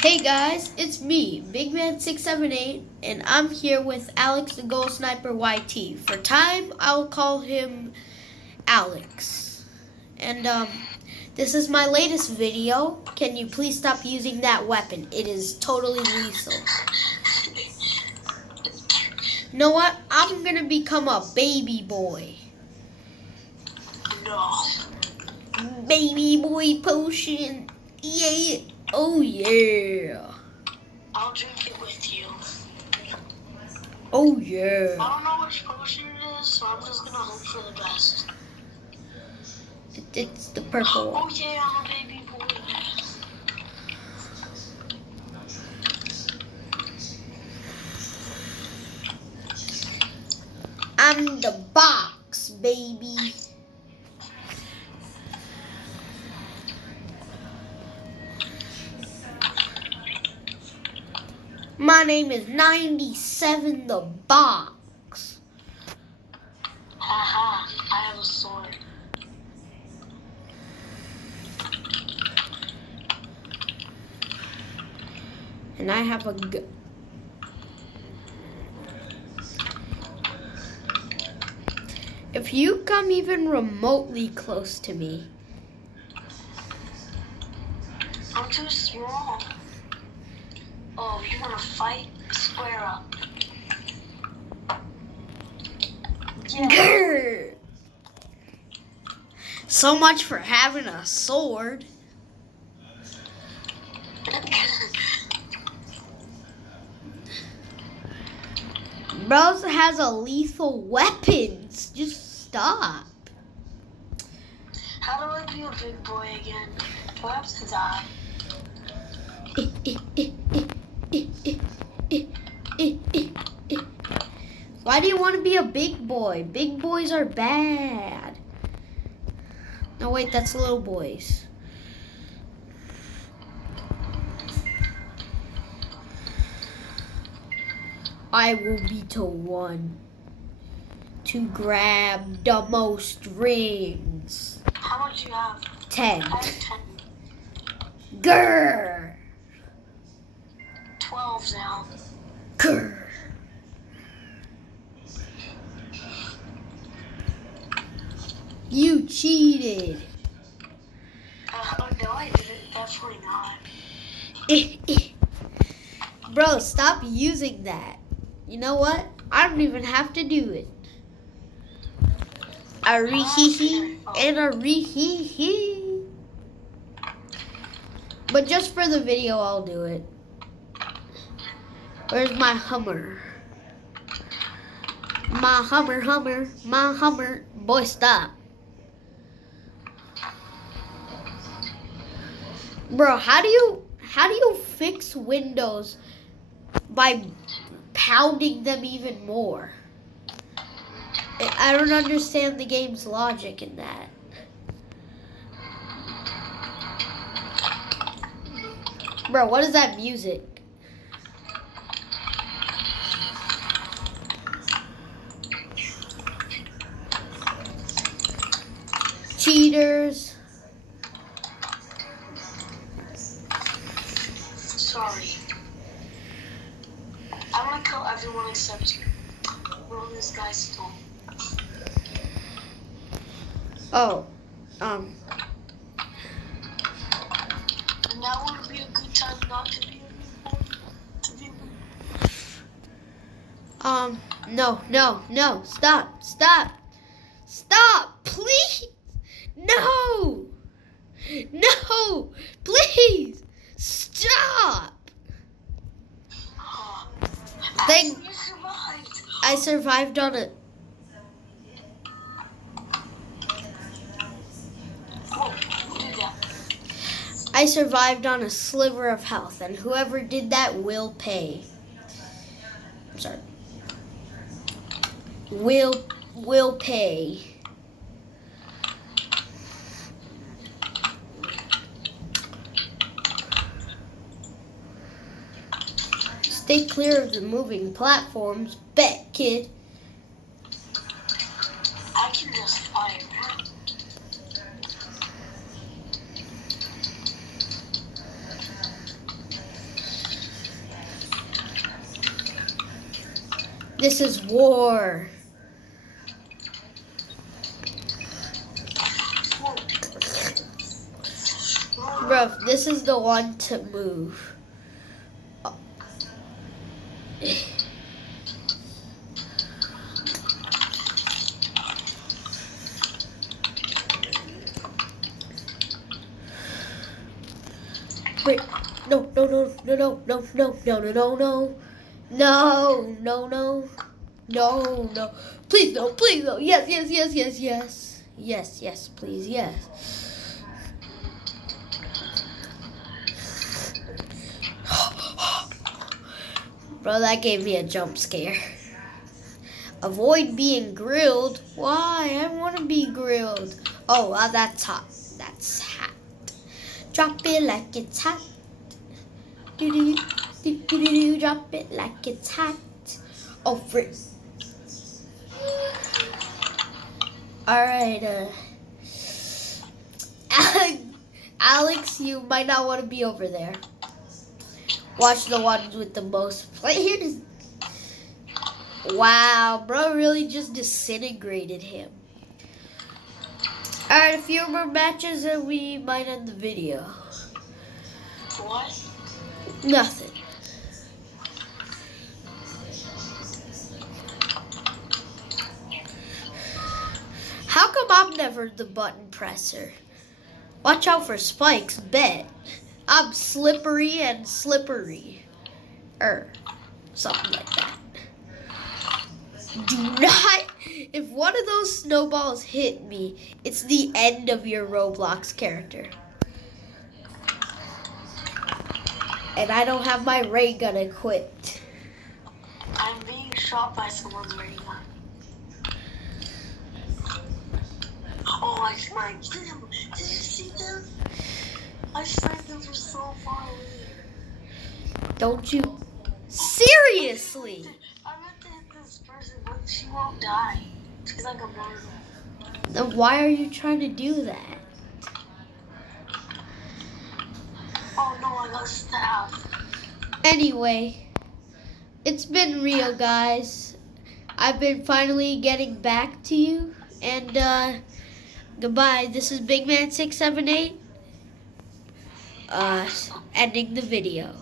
Hey guys, it's me, BigMan678, and I'm here with Alex the Goal Sniper YT. For time, I'll call him Alex. And this is my latest video. Can you please stop using that weapon? It is totally lethal. You know what? I'm gonna become a baby boy. No. Baby boy potion. Yeah. Oh yeah. I'll drink it with you. Oh yeah. I don't know which potion it is, so I'm just gonna hope for the best. It's the purple one. Oh yeah, I'm a baby boy. I'm the box, baby. My name is 97 the box. Haha, I have a sword. And I have a gun. If you come even remotely close to me, I'm too small. Oh, you wanna fight? Square up. Yeah. grrr. So much for having a sword. Bros has a lethal weapons. Just stop. How do I be a big boy again? Do I have to die? Why do you want to be a big boy? Big boys are bad. No, wait, that's little boys. I will be the one to grab the most rings. How much you have? 10. I have 10. Grr. 12 now. Grr. You cheated. No, I didn't. Definitely not. Bro, stop using that. You know what? I don't even have to do it. A ree-hee-hee and a ree-hee-hee. But just for the video, I'll do it. Where's my Hummer? My Hummer, my Hummer. Boy, stop. Bro, how do you fix windows by pounding them even more? I don't understand the game's logic in that. Bro, what is that music? Cheaters. Sorry. I'm gonna kill everyone except you. Well, this guy stole. Oh, And now would be a good time not to be no, stop, please, no, please, stop. Thank. You survived. I survived on a. Whoa, who did that? I survived on a sliver of health, and whoever did that will pay. I'm sorry. Will pay. Stay clear of the moving platforms, bet, kid. I can just fire. This is war. Bruh, this is the one to move. Wait, no, no, no, no, no, no, no, no, no, no, no, no, no, no, no, no, please no, please no, yes, yes, yes, yes, yes, yes, yes, please, yes. Bro, that gave me a jump scare. Avoid being grilled. Why? I want to be grilled. Oh, that's hot. That's hot. Drop it like it's hot. Do-do, do-do-do, drop it like it's hot. Oh, frick. Alright, Alex, you might not want to be over there. Watch the ones with the most players. Wow, bro really just disintegrated him. Alright, a few more matches and we might end the video. What? Nothing. How come I'm never the button presser? Watch out for spikes, bet. I'm slippery and slippery. Something like that. Do not, if one of those snowballs hit me, it's the end of your Roblox character. And I don't have my ray gun equipped. I'm being shot by someone's ray gun. Oh, I sniped them. Did you see them? I sniped them from so far away. Don't you? Seriously? I meant to hit this person, but she won't die. She's like a marble. Then why are you trying to do that? Oh no, I got stabbed. Anyway, it's been real, guys. I've been finally getting back to you. And, goodbye. This is Big Man 678. Ending the video.